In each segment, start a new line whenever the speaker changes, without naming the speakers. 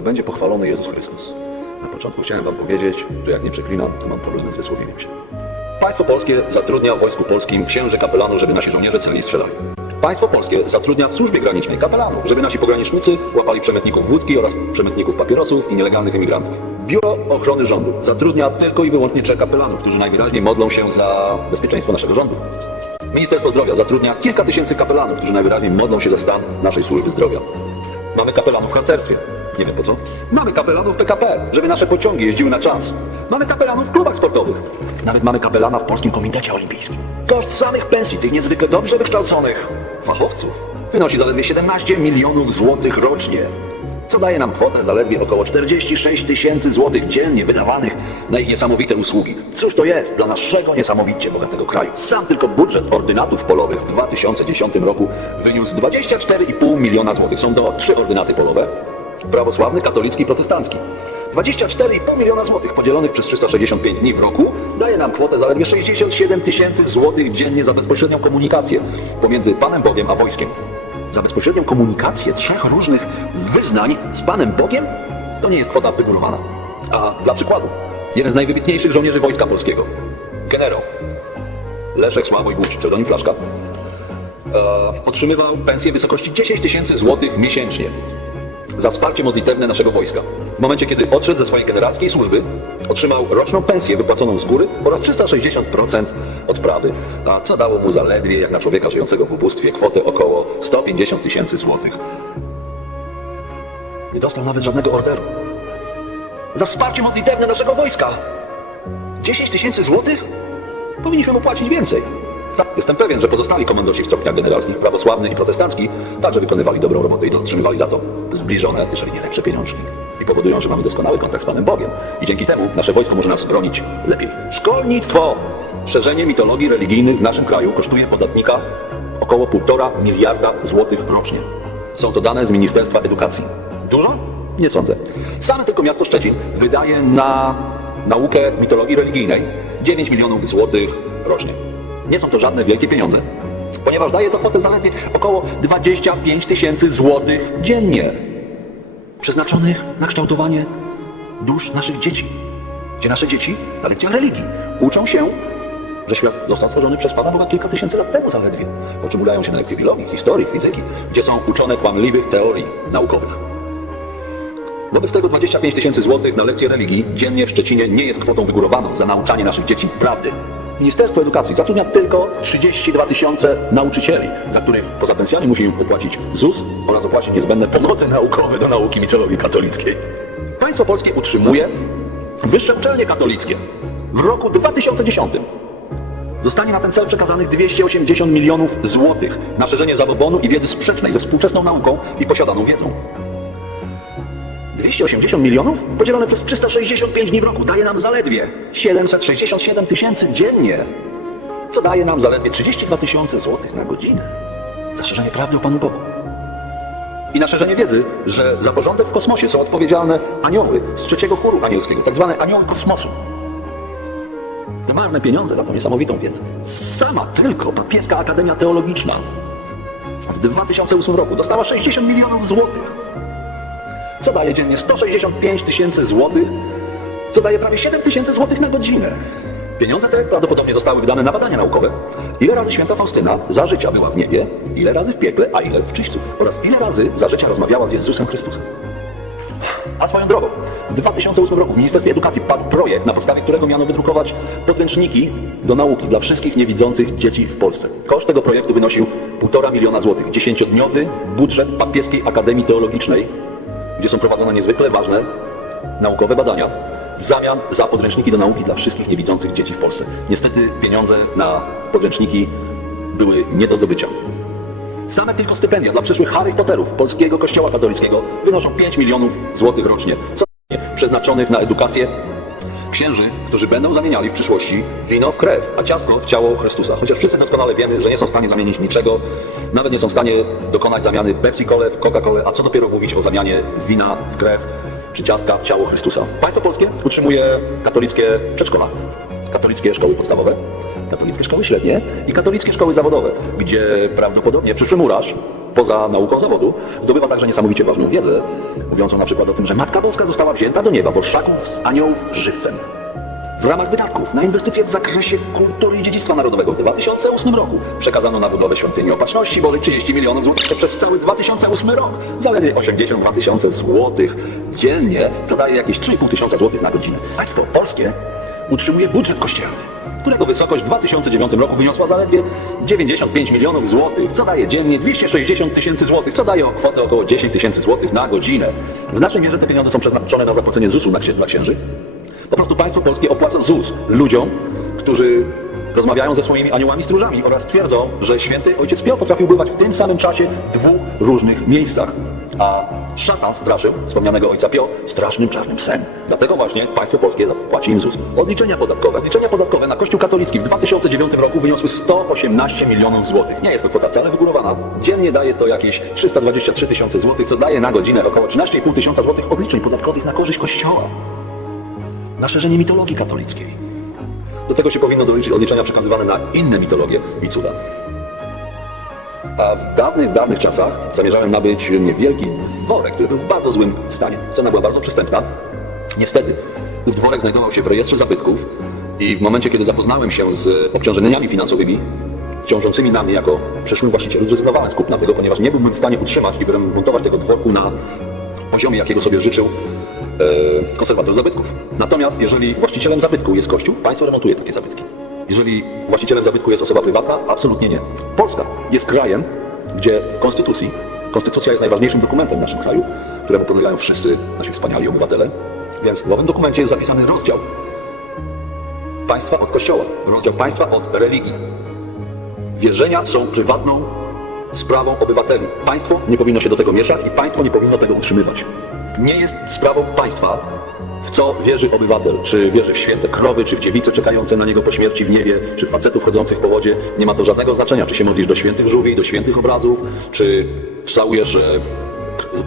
niech będzie pochwalony Jezus Chrystus. Na początku chciałem wam powiedzieć, że jak nie przeklinam, to mam problemy z wysłowieniem się. Państwo polskie zatrudnia w Wojsku Polskim księży kapelanów, żeby nasi żołnierze celi strzelali. Państwo polskie zatrudnia w służbie granicznej kapelanów, żeby nasi pogranicznicy łapali przemytników wódki oraz przemytników papierosów i nielegalnych emigrantów. Biuro Ochrony Rządu zatrudnia tylko i wyłącznie trzech kapelanów, którzy najwyraźniej modlą się za bezpieczeństwo naszego rządu. Ministerstwo Zdrowia zatrudnia kilka tysięcy kapelanów, którzy najwyraźniej modlą się za stan naszej służby zdrowia. Mamy kapelanów w harcerstwie. Nie po co. Mamy kapelanów PKP, żeby nasze pociągi jeździły na czas. Mamy kapelanów w klubach sportowych. Nawet mamy kapelana w Polskim Komitecie Olimpijskim. Koszt samych pensji tych niezwykle dobrze wykształconych fachowców wynosi zaledwie 17 milionów złotych rocznie. Co daje nam kwotę zaledwie około 46 tysięcy złotych dziennie wydawanych na ich niesamowite usługi. Cóż to jest dla naszego niesamowicie bogatego kraju? Sam tylko budżet ordynatów polowych w 2010 roku wyniósł 24,5 miliona złotych. Są to trzy ordynaty polowe, prawosławny, katolicki i protestancki. 24,5 miliona złotych podzielonych przez 365 dni w roku daje nam kwotę zaledwie 67 tysięcy złotych dziennie za bezpośrednią komunikację pomiędzy Panem Bogiem a wojskiem. Za bezpośrednią komunikację trzech różnych wyznań z Panem Bogiem to nie jest kwota wygórowana. A dla przykładu, jeden z najwybitniejszych żołnierzy Wojska Polskiego, generał Leszek Sławoj Łódź, pseudonim Flaszka, e, otrzymywał pensję w wysokości 10 tysięcy złotych miesięcznie za wsparcie modlitewne naszego wojska. W momencie, kiedy odszedł ze swojej generalskiej służby, otrzymał roczną pensję wypłaconą z góry oraz 360% odprawy, a co dało mu zaledwie, jak na człowieka żyjącego w ubóstwie, kwotę około 150 tysięcy złotych. Nie dostał nawet żadnego orderu. Za wsparcie modlitewne naszego wojska! 10 tysięcy złotych? Powinniśmy mu płacić więcej. Jestem pewien, że pozostali komandosi w stopniach generalskich, prawosławny i protestancki, także wykonywali dobrą robotę i otrzymywali za to zbliżone, jeżeli nie lepsze pieniążki. I powodują, że mamy doskonały kontakt z Panem Bogiem. I dzięki temu nasze wojsko może nas bronić lepiej. Szkolnictwo! Szerzenie mitologii religijnych w naszym kraju kosztuje podatnika około 1,5 miliarda złotych rocznie. Są to dane z Ministerstwa Edukacji. Dużo? Nie sądzę. Same tylko miasto Szczecin wydaje na naukę mitologii religijnej 9 milionów złotych rocznie. Nie są to żadne wielkie pieniądze, ponieważ daje to kwotę zaledwie około 25 tysięcy złotych dziennie, przeznaczonych na kształtowanie dusz naszych dzieci. Gdzie nasze dzieci na lekcjach religii uczą się, że świat został stworzony przez Pana Boga kilka tysięcy lat temu zaledwie. Po się na lekcje biologii, historii, fizyki, gdzie są uczone kłamliwych teorii naukowych. Wobec tego 25 tysięcy złotych na lekcje religii dziennie w Szczecinie nie jest kwotą wygórowaną za nauczanie naszych dzieci prawdy. Ministerstwo Edukacji zatrudnia tylko 32 tysiące nauczycieli, za których poza pensjami musi im opłacić ZUS oraz opłacić niezbędne pomocy naukowe do nauki mitologii katolickiej. Państwo polskie utrzymuje wyższe uczelnie katolickie. W roku 2010 Zostanie na ten cel przekazanych 280 milionów złotych na szerzenie zabobonu i wiedzy sprzecznej ze współczesną nauką i posiadaną wiedzą. 280 milionów podzielone przez 365 dni w roku daje nam zaledwie 767 tysięcy dziennie, co daje nam zaledwie 32 tysiące złotych na godzinę. Za szerzenie prawdy o Panu Bogu. I na szerzenie wiedzy, że za porządek w kosmosie są odpowiedzialne anioły z trzeciego chóru anielskiego, tak zwane anioły kosmosu. Te marne pieniądze za tą niesamowitą wiedzę. Sama tylko Papieska Akademia Teologiczna w 2008 roku dostała 60 milionów złotych co daje dziennie 165 tysięcy złotych, co daje prawie 7 tysięcy złotych na godzinę. Pieniądze te prawdopodobnie zostały wydane na badania naukowe. Ile razy święta Faustyna za życia była w niebie, ile razy w piekle, a ile w czyśćcu. Oraz ile razy za życia rozmawiała z Jezusem Chrystusem. A swoją drogą, w 2008 roku w Ministerstwie Edukacji padł projekt, na podstawie którego miano wydrukować podręczniki do nauki dla wszystkich niewidzących dzieci w Polsce. Koszt tego projektu wynosił 1,5 miliona złotych. Dziesięciodniowy budżet Papieskiej Akademii Teologicznej gdzie są prowadzone niezwykle ważne naukowe badania w zamian za podręczniki do nauki dla wszystkich niewidzących dzieci w Polsce. Niestety pieniądze na podręczniki były nie do zdobycia. Same tylko stypendia dla przyszłych Harry Potterów polskiego kościoła katolickiego wynoszą 5 milionów złotych rocznie, co przeznaczonych na edukację księży, którzy będą zamieniali w przyszłości wino w krew, a ciastko w ciało Chrystusa. Chociaż wszyscy doskonale wiemy, że nie są w stanie zamienić niczego, nawet nie są w stanie dokonać zamiany Pepsi-Cole w Coca-Colę, a co dopiero mówić o zamianie wina w krew czy ciastka w ciało Chrystusa. Państwo polskie utrzymuje katolickie przedszkola, katolickie szkoły podstawowe, katolickie szkoły średnie i katolickie szkoły zawodowe, gdzie prawdopodobnie przyszły murarz poza nauką zawodu, zdobywa także niesamowicie ważną wiedzę, mówiącą na przykład o tym, że Matka Boska została wzięta do nieba w orszaków z aniołów żywcem. W ramach wydatków na inwestycje w zakresie kultury i dziedzictwa narodowego w 2008 roku przekazano na budowę świątyni Opatrzności Bożej 30 milionów złotych przez cały 2008 rok. Zaledwie 82 tysiące złotych dziennie, co daje jakieś 3,5 tysiąca złotych na godzinę. Państwo polskie utrzymuje budżet kościelny, którego wysokość w 2009 roku wyniosła zaledwie 95 milionów złotych, co daje dziennie 260 tysięcy złotych, co daje kwotę około 10 tysięcy złotych na godzinę. W znacznej mierze te pieniądze są przeznaczone na zapłacenie ZUS-u dla księ- dla księży, po prostu państwo polskie opłaca ZUS ludziom, którzy rozmawiają ze swoimi aniołami stróżami oraz twierdzą, że święty ojciec Pio potrafił bywać w tym samym czasie w dwóch różnych miejscach. A szatan straszył wspomnianego ojca Pio strasznym czarnym sen. Dlatego właśnie państwo polskie zapłaci im ZUS. Odliczenia podatkowe. Odliczenia podatkowe na Kościół katolicki w 2009 roku wyniosły 118 milionów złotych. Nie jest to kwota wcale wygórowana. Dziennie daje to jakieś 323 tysiące złotych, co daje na godzinę około 13,5 tysiąca złotych odliczeń podatkowych na korzyść Kościoła na szerzenie mitologii katolickiej. Do tego się powinno doliczyć odliczenia przekazywane na inne mitologie i cuda. A w dawnych, dawnych czasach zamierzałem nabyć niewielki worek, który był w bardzo złym stanie. Cena była bardzo przystępna. Niestety, ów dworek znajdował się w rejestrze zabytków i w momencie, kiedy zapoznałem się z obciążeniami finansowymi ciążącymi na mnie jako przyszłym właścicielu, zrezygnowałem z kupna tego, ponieważ nie byłbym w stanie utrzymać i wyremontować tego dworku na poziomie, jakiego sobie życzył e, konserwator zabytków. Natomiast jeżeli właścicielem zabytku jest Kościół, państwo remontuje takie zabytki. Jeżeli właścicielem zabytku jest osoba prywatna, absolutnie nie. Polska jest krajem, gdzie w Konstytucji, Konstytucja jest najważniejszym dokumentem w naszym kraju, któremu podlegają wszyscy nasi wspaniali obywatele, więc w owym dokumencie jest zapisany rozdział państwa od Kościoła, rozdział państwa od religii. Wierzenia są prywatną sprawą obywateli. Państwo nie powinno się do tego mieszać i państwo nie powinno tego utrzymywać. Nie jest sprawą państwa, w co wierzy obywatel. Czy wierzy w święte krowy, czy w dziewice czekające na niego po śmierci w niebie, czy w facetów chodzących po wodzie. Nie ma to żadnego znaczenia, czy się modlisz do świętych żółwi, do świętych obrazów, czy żałujesz, że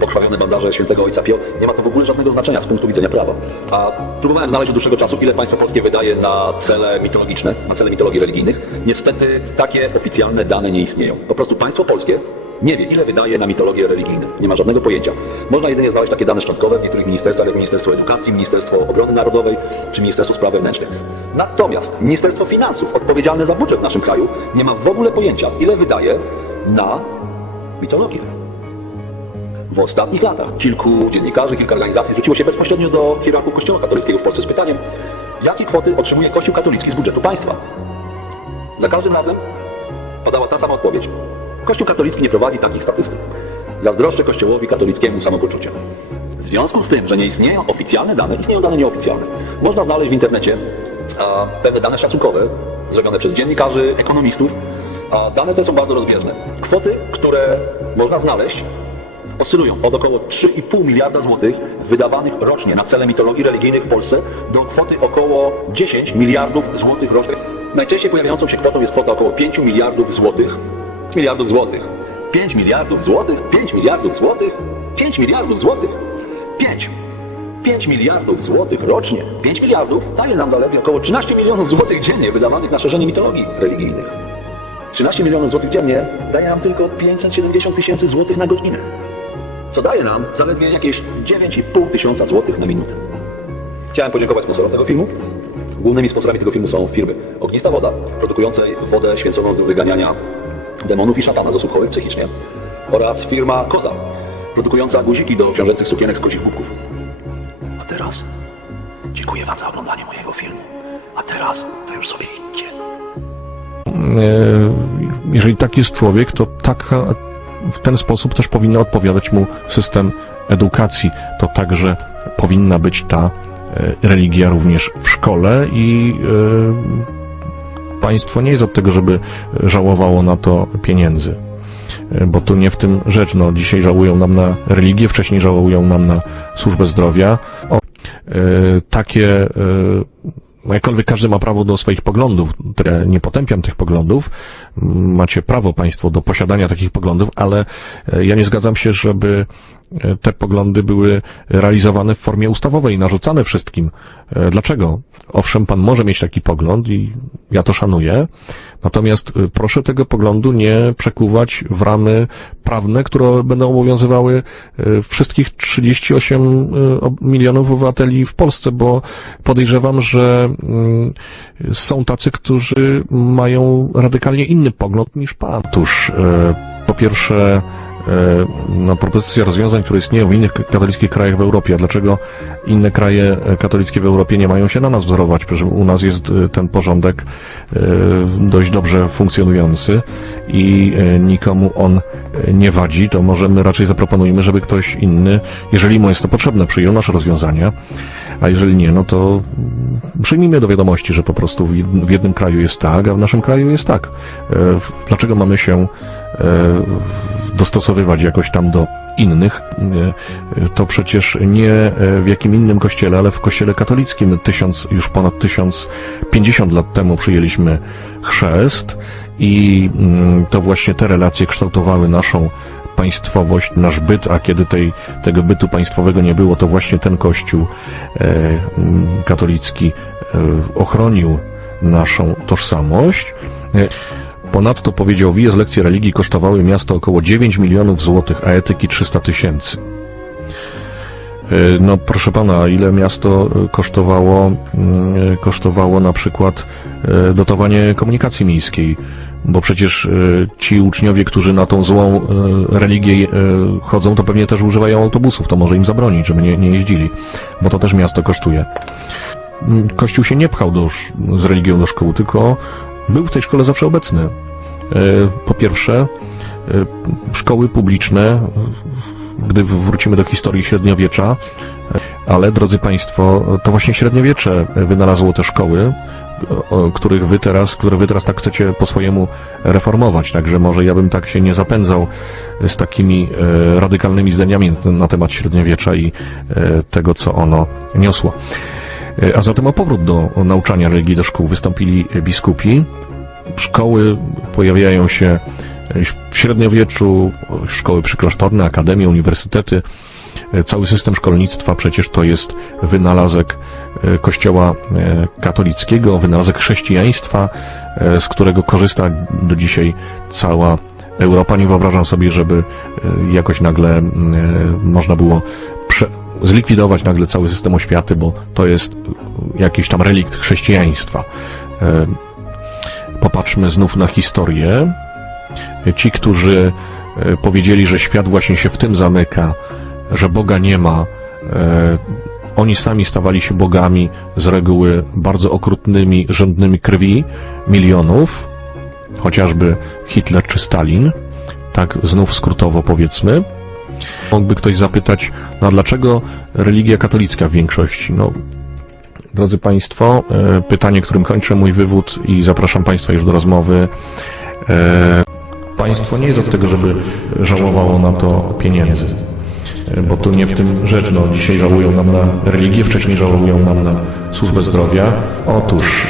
pokrwawione bandaże świętego ojca Pio. Nie ma to w ogóle żadnego znaczenia z punktu widzenia prawa. A próbowałem znaleźć od dłuższego czasu, ile państwo polskie wydaje na cele mitologiczne, na cele mitologii religijnych. Niestety takie oficjalne dane nie istnieją. Po prostu państwo polskie nie wie, ile wydaje na mitologię religijną. Nie ma żadnego pojęcia. Można jedynie znaleźć takie dane szczątkowe w niektórych ministerstwach, jak Ministerstwo Edukacji, Ministerstwo Obrony Narodowej czy Ministerstwo Spraw Wewnętrznych. Natomiast Ministerstwo Finansów, odpowiedzialne za budżet w naszym kraju, nie ma w ogóle pojęcia, ile wydaje na mitologię. W ostatnich latach kilku dziennikarzy, kilka organizacji zwróciło się bezpośrednio do hierarchów Kościoła katolickiego w Polsce z pytaniem, jakie kwoty otrzymuje Kościół katolicki z budżetu państwa. Za każdym razem padała ta sama odpowiedź. Kościół katolicki nie prowadzi takich statystyk. Zazdroszczę Kościołowi katolickiemu samopoczucia. W związku z tym, że nie istnieją oficjalne dane, istnieją dane nieoficjalne. Można znaleźć w internecie a, pewne dane szacunkowe, zrobione przez dziennikarzy, ekonomistów, a dane te są bardzo rozbieżne. Kwoty, które można znaleźć, oscylują od około 3,5 miliarda złotych wydawanych rocznie na cele mitologii religijnych w Polsce do kwoty około 10 miliardów złotych rocznie. Najczęściej pojawiającą się kwotą jest kwota około 5 miliardów złotych. 5 miliardów złotych. 5 miliardów złotych? 5 miliardów złotych? 5 miliardów złotych? 5. 5 miliardów złotych rocznie. 5 miliardów daje nam zaledwie około 13 milionów złotych dziennie wydawanych na szerzenie mitologii religijnych. 13 milionów złotych dziennie daje nam tylko 570 tysięcy złotych na godzinę co daje nam zaledwie jakieś 9,5 tysiąca złotych na minutę. Chciałem podziękować sponsorom tego filmu. Głównymi sponsorami tego filmu są firmy Ognista Woda, produkującej wodę święconą do wyganiania demonów i szatana z osób chorych psychicznie oraz firma Koza, produkująca guziki do książęcych sukienek z kozich. A teraz dziękuję Wam za oglądanie mojego filmu. A teraz to już sobie idźcie.
E, jeżeli tak jest człowiek, to taka, w ten sposób też powinien odpowiadać mu system edukacji. To także powinna być ta e, religia również w szkole i e, państwo nie jest od tego, żeby żałowało na to pieniędzy. E, Bo tu nie w tym rzecz. No, dzisiaj żałują nam na religię, wcześniej żałują nam na służbę zdrowia. O, e, takie no, jakkolwiek każdy ma prawo do swoich poglądów, nie potępiam tych poglądów, macie prawo państwo do posiadania takich poglądów, ale ja nie zgadzam się, żeby te poglądy były realizowane w formie ustawowej, narzucane wszystkim. E, Dlaczego? Owszem, pan może mieć taki pogląd i ja to szanuję, natomiast e, proszę tego poglądu nie przekuwać w ramy prawne, które będą obowiązywały e, wszystkich 38 e, ob- milionów obywateli w Polsce, bo podejrzewam, że mm, są tacy, którzy mają radykalnie inny pogląd niż pan. Otóż, po pierwsze, no, propozycja rozwiązań, które istnieją w innych katolickich krajach w Europie. A dlaczego inne kraje e, katolickie w Europie nie mają się na nas wzorować? Przecież u nas jest e, ten porządek e, dość dobrze funkcjonujący i e, nikomu on e, nie wadzi, to może my raczej zaproponujemy, żeby ktoś inny, jeżeli mu jest to potrzebne, przyjął nasze rozwiązania, a jeżeli nie, no to przyjmijmy do wiadomości, że po prostu w jednym, kraju jest tak, a w naszym kraju jest tak. E, Dlaczego mamy się e, dostosowywać jakoś tam do innych, e, to przecież nie e, w jakim innym kościele, ale w kościele katolickim tysiąc, już ponad 1050 lat temu przyjęliśmy chrzest i mm, to właśnie te relacje kształtowały naszą państwowość, nasz byt, a kiedy tej, tego bytu państwowego nie było, to właśnie ten kościół e, mm, katolicki e, ochronił naszą tożsamość. Ponadto powiedział, wije z lekcji religii kosztowały miasto około 9 milionów złotych, a etyki 300 tysięcy. E, No proszę pana, ile miasto e, kosztowało, mm, e, kosztowało na przykład dotowanie komunikacji miejskiej, bo przecież ci uczniowie, którzy na tą złą religię chodzą, to pewnie też używają autobusów, to może im zabronić, żeby nie, nie jeździli, bo to też miasto kosztuje. Mm, Kościół się nie pchał do, z religią do szkół, tylko był w tej szkole zawsze obecny. E, Po pierwsze, e, szkoły publiczne, gdy wrócimy do historii średniowiecza, e, ale drodzy Państwo, to właśnie średniowiecze wynalazło te szkoły, których wy teraz, które wy teraz tak chcecie po swojemu reformować. Także może ja bym tak się nie zapędzał z takimi radykalnymi zdaniami na- temat średniowiecza i tego, co ono niosło. E, A zatem o powrót do nauczania religii do szkół wystąpili biskupi. Szkoły pojawiają się w średniowieczu, szkoły przyklasztorne, akademie, uniwersytety. E, Cały system szkolnictwa przecież to jest wynalazek e, Kościoła katolickiego, wynalazek chrześcijaństwa, z którego korzysta do dzisiaj cała Europa. Nie wyobrażam sobie, żeby jakoś nagle można było zlikwidować nagle cały system oświaty, bo to jest jakiś tam relikt chrześcijaństwa. E, Popatrzmy znów na historię. Ci, którzy e, powiedzieli, że świat właśnie się w tym zamyka, że Boga nie ma, e, oni sami stawali się bogami z reguły bardzo okrutnymi, żądnymi krwi milionów, chociażby Hitler czy Stalin, tak znów skrótowo powiedzmy. Mógłby ktoś zapytać, no dlaczego religia katolicka w większości? No, drodzy Państwo, e, pytanie, którym kończę mój wywód i zapraszam Państwa już do rozmowy. E, Państwo nie jest od tego, żeby żałowało na to pieniędzy. E, Bo tu nie w tym rzecz. No, dzisiaj żałują nam na religię, wcześniej żałują nam na służbę zdrowia. Otóż